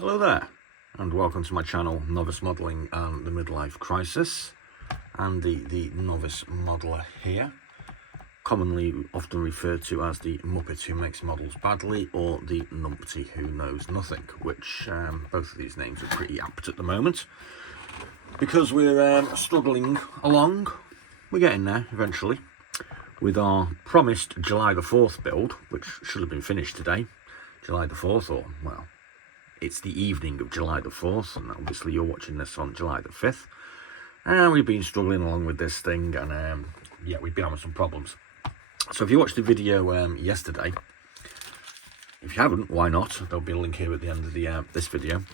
Hello there, and welcome to my channel, Novice Modelling and the Midlife Crisis. Andy, the novice modeller here, commonly often referred to as the Muppet who makes models badly, or the numpty who knows nothing, which both of these names are pretty apt at the moment, because we're struggling along. We're getting there eventually with our promised July the 4th build, which should have been finished today, July the 4th, or, well, it's the evening of July the 4th, and obviously you're watching this on July the 5th. And we've been struggling along with this thing, and yeah, we've been having some problems. So if you watched the video yesterday, if you haven't, why not? There'll be a link here at the end of the this video.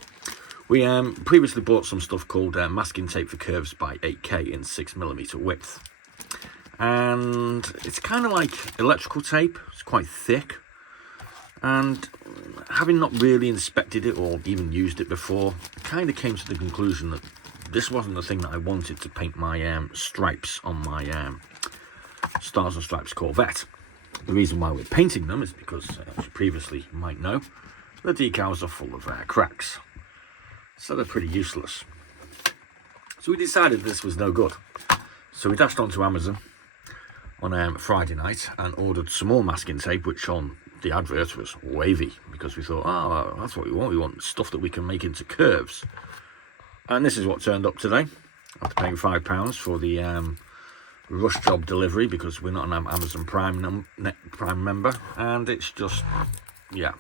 We previously bought some stuff called masking tape for curves by 8K in 6mm width. And it's kind of like electrical tape. It's quite thick. And having not really inspected it or even used it before, kind of came to the conclusion that this wasn't the thing that I wanted to paint my stripes on my Stars and Stripes Corvette. The reason why we're painting them is because, as you previously might know, the decals are full of cracks. So they're pretty useless. So we decided this was no good. So we dashed onto Amazon on Friday night and ordered some more masking tape, which on the advert was wavy, because we thought, oh, that's what we want. We want stuff that we can make into curves. And this is what turned up today, after paying £5 for the rush job delivery, because we're not an Amazon Prime member, and it's just, yeah.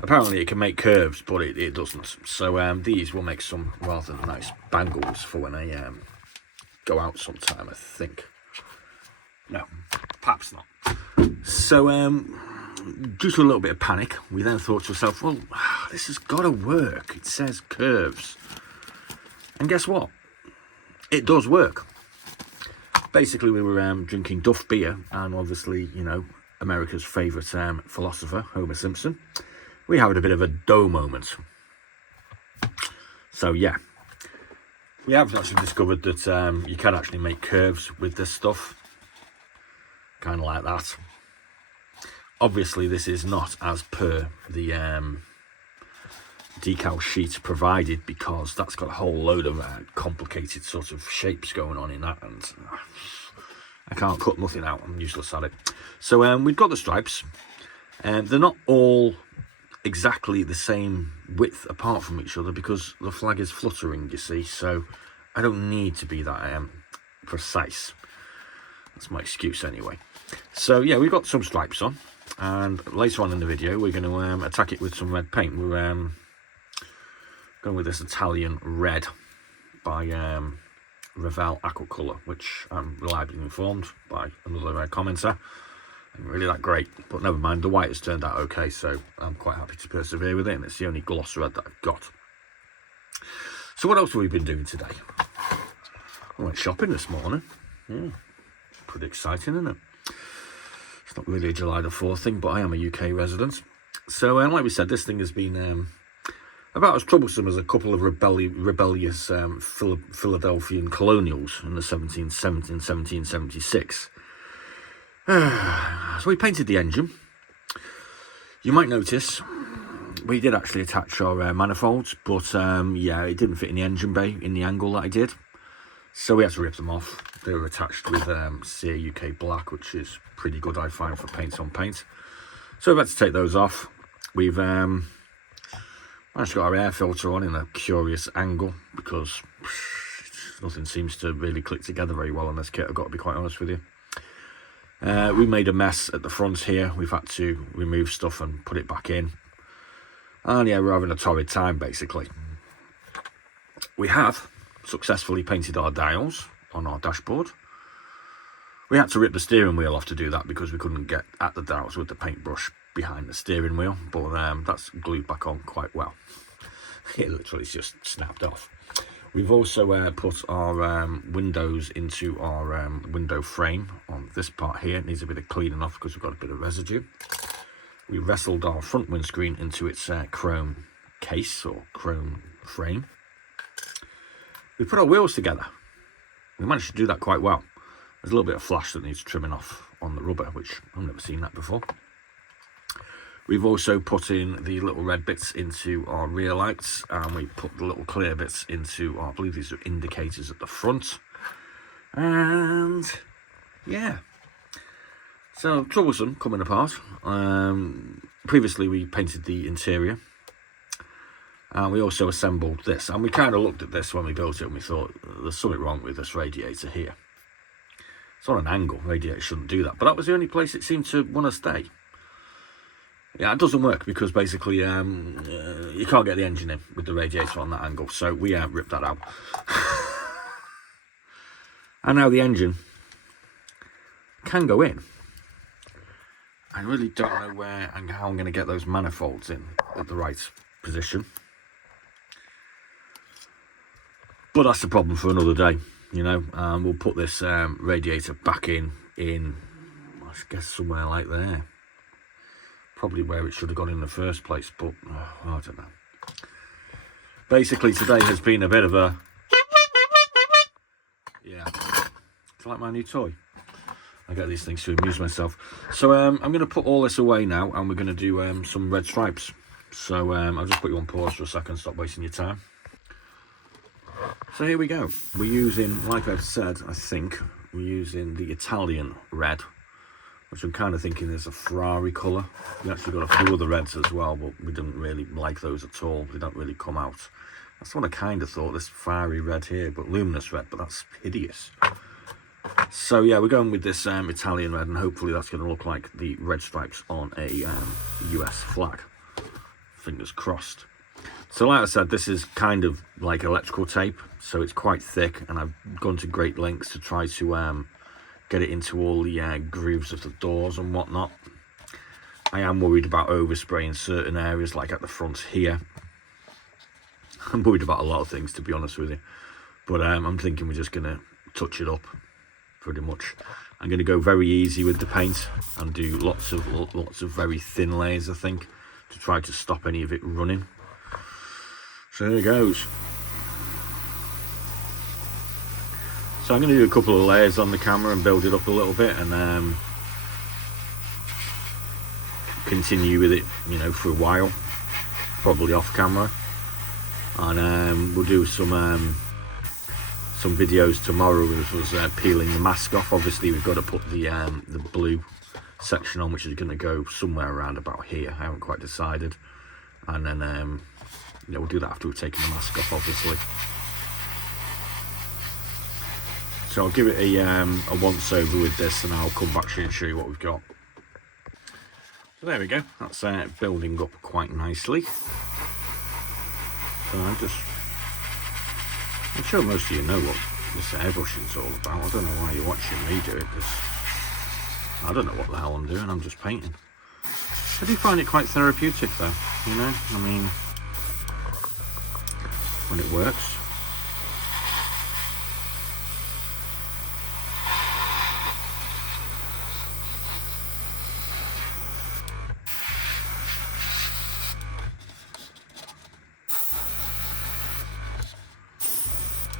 Apparently it can make curves, but it doesn't. So these will make some rather nice bangles for when I go out sometime, I think. No, perhaps not. So, due to a little bit of panic, we then thought to ourselves, well, this has got to work. It says curves. And guess what? It does work. Basically, we were drinking Duff beer, and obviously, you know, America's favourite philosopher, Homer Simpson. We had a bit of a dough moment. So, yeah. We have actually discovered that you can actually make curves with this stuff. Kind of like that. Obviously, this is not as per the decal sheet provided, because that's got a whole load of complicated sort of shapes going on in that, and I can't cut nothing out. I'm useless at it. So we've got the stripes, and they're not all exactly the same width apart from each other, because the flag is fluttering, you see, so I don't need to be that precise. That's my excuse anyway. So yeah, we've got some stripes on, and later on in the video we're going to attack it with some red paint. We're going with this Italian red by Revell Aquacolor, which I'm reliably informed by another commenter, and really that great, but never mind, the white has turned out okay, so I'm quite happy to persevere with it, and it's the only gloss red that I've got. So what else have we been doing today? I went shopping this morning. Pretty exciting, isn't it? It's not really a July the 4th thing, but I am a UK resident. So, like we said, this thing has been about as troublesome as a couple of rebellious Philadelphian colonials in the 1770s and 1776. So we painted the engine. You might notice we did actually attach our manifolds, but yeah, it didn't fit in the engine bay in the angle that I did. So we had to rip them off. They were attached with Sear UK Black, which is pretty good, I find, for paint on paint. So we've had to take those off. We've managed to get our air filter on in a curious angle, because nothing seems to really click together very well on this kit, I've got to be quite honest with you. We made a mess at the front here. We've had to remove stuff and put it back in. And yeah, we're having a torrid time, basically. We have successfully painted our dials on our dashboard. We had to rip the steering wheel off to do that, because we couldn't get at the dials with the paintbrush behind the steering wheel, but that's glued back on quite well. It literally just snapped off. We've also put our windows into our window frame on this part here. It needs a bit of cleaning off because we've got a bit of residue. We wrestled our front windscreen into its chrome case or chrome frame. We put our wheels together. We managed to do that quite well. There's a little bit of flash that needs trimming off on the rubber, which I've never seen that before. We've also put in the little red bits into our rear lights, and we put the little clear bits into our, I believe these are indicators at the front. And yeah, so troublesome coming apart. Previously we painted the interior, and we also assembled this, and we kind of looked at this when we built it and we thought there's something wrong with this radiator here. It's on an angle, radiator shouldn't do that, but that was the only place it seemed to want to stay. Yeah, it doesn't work because basically you can't get the engine in with the radiator on that angle, so we ripped that out. And now the engine can go in. I really don't know where and how I'm going to get those manifolds in at the right position, but that's the problem for another day, you know. We'll put this radiator back in I guess somewhere like there. Probably where it should have gone in the first place, but I don't know. Basically, today has been a bit of a... Yeah, it's like my new toy. I get these things to amuse myself. So I'm going to put all this away now, and we're going to do some red stripes. So I'll just put you on pause for a second, stop wasting your time. So here we go. We're using, like I've said, I think, we're using the Italian red, which I'm kind of thinking is a Ferrari colour. We actually got a few other reds as well, but we didn't really like those at all. They don't really come out. That's what I kind of thought, this fiery red here, but luminous red, but that's hideous. So yeah, we're going with this Italian red, and hopefully that's going to look like the red stripes on a US flag. Fingers crossed. So like I said, this is kind of like electrical tape, so it's quite thick, and I've gone to great lengths to try to get it into all the grooves of the doors and whatnot. I am worried about overspraying certain areas, like at the front here. I'm worried about a lot of things, to be honest with you, but I'm thinking we're just going to touch it up pretty much. I'm going to go very easy with the paint and do lots of very thin layers, I think, to try to stop any of it running. So there it goes. So I'm going to do a couple of layers on the camera and build it up a little bit, and continue with it, you know, for a while, probably off camera. And we'll do some videos tomorrow with us peeling the mask off. Obviously we've got to put the blue section on, which is going to go somewhere around about here. I haven't quite decided. And then yeah, we'll do that after we've taken the mask off, obviously. So I'll give it a once over with this, and I'll come back to you and show you what we've got. So there we go, that's building up quite nicely. So I'm sure most of you know what this airbrushing is all about. I don't know why you're watching me do it, because I don't know what the hell I'm doing, I'm just painting. I do find it quite therapeutic though, you know, I mean, when it works.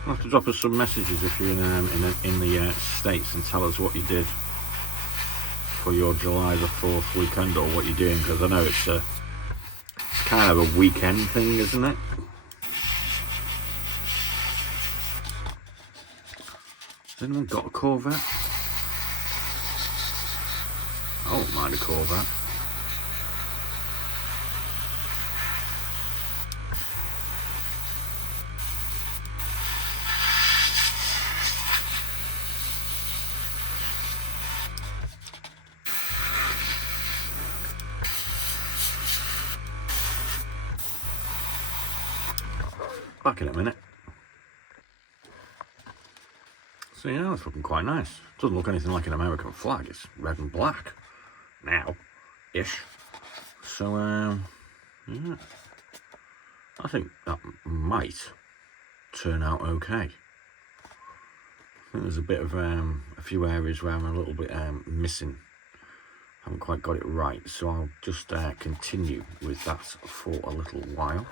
You'll have to drop us some messages if you're in the States, and tell us what you did for your July the 4th weekend, or what you're doing, because I know it's kind of a weekend thing, isn't it? Has anyone got a Corvette? I don't mind a Corvette. Back in a minute. So yeah, that's looking quite nice. Doesn't look anything like an American flag. It's red and black now, ish. So yeah, I think that might turn out okay. I think there's a bit of a few areas where I'm a little bit missing. Haven't quite got it right, so I'll just continue with that for a little while.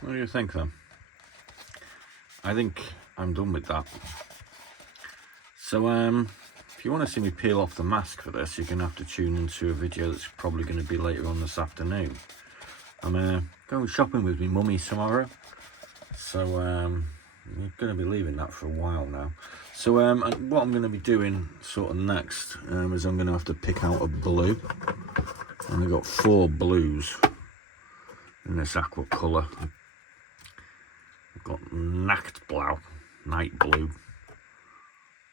What do you think then? I think I'm done with that. So if you want to see me peel off the mask for this, you're going to have to tune into a video that's probably going to be later on this afternoon. I'm going shopping with me mummy tomorrow, so you're going to be leaving that for a while now. So what I'm going to be doing sort of next is I'm going to have to pick out a blue, and I've got 4 blues in this aqua colour. I've got Nachtblau, night blue,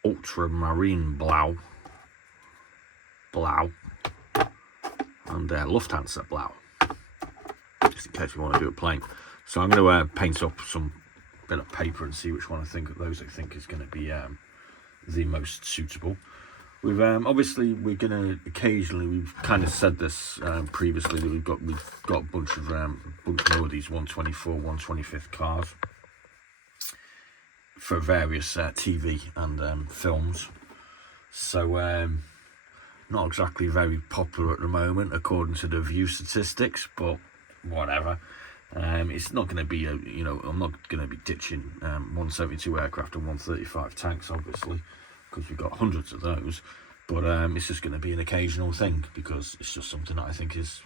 ultramarine blau, and Lufthansa blau, just in case we want to do it plain. So I'm going to paint up some bit of paper and see which one I think of those I think is going to be the most suitable. We've obviously we're going to occasionally, we've kind of said this previously, that we've got a bunch more of these 124, 125th cars for various TV and films. So not exactly very popular at the moment according to the view statistics, but whatever. It's not going to be I'm not going to be ditching 172 aircraft and 135 tanks, obviously, because we've got hundreds of those. But it's just going to be an occasional thing, because it's just something that I think is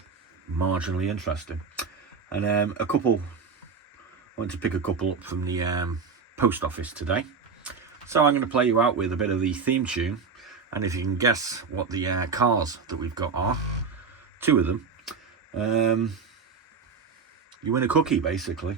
marginally interesting. And I went to pick a couple up from the post office today. So I'm going to play you out with a bit of the theme tune, and if you can guess what the cars that we've got are, 2 of them, you win a cookie, basically.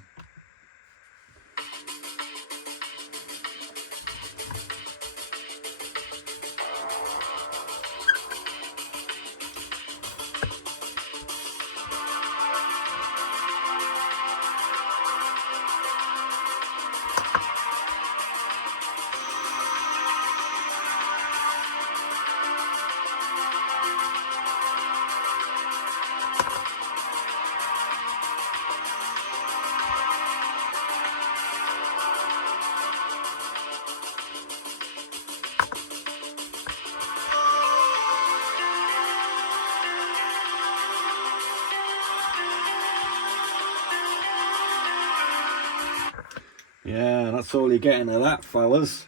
Yeah, that's all you're getting of that, fellas.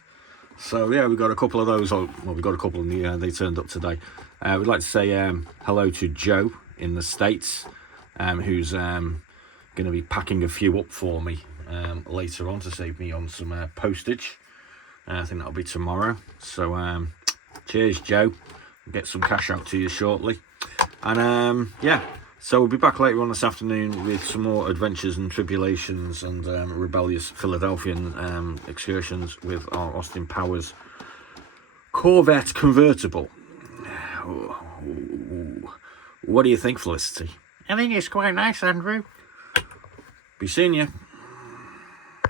So yeah, we got a couple of those. Well, we got a couple of the they turned up today. We'd like to say hello to Joe in the States, who's going to be packing a few up for me later on to save me on some postage. I think that'll be tomorrow. So cheers, Joe. We'll get some cash out to you shortly. And yeah. So we'll be back later on this afternoon with some more adventures and tribulations and rebellious Philadelphian excursions with our Austin Powers Corvette Convertible. What do you think, Felicity? I think it's quite nice, Andrew. Be seeing you.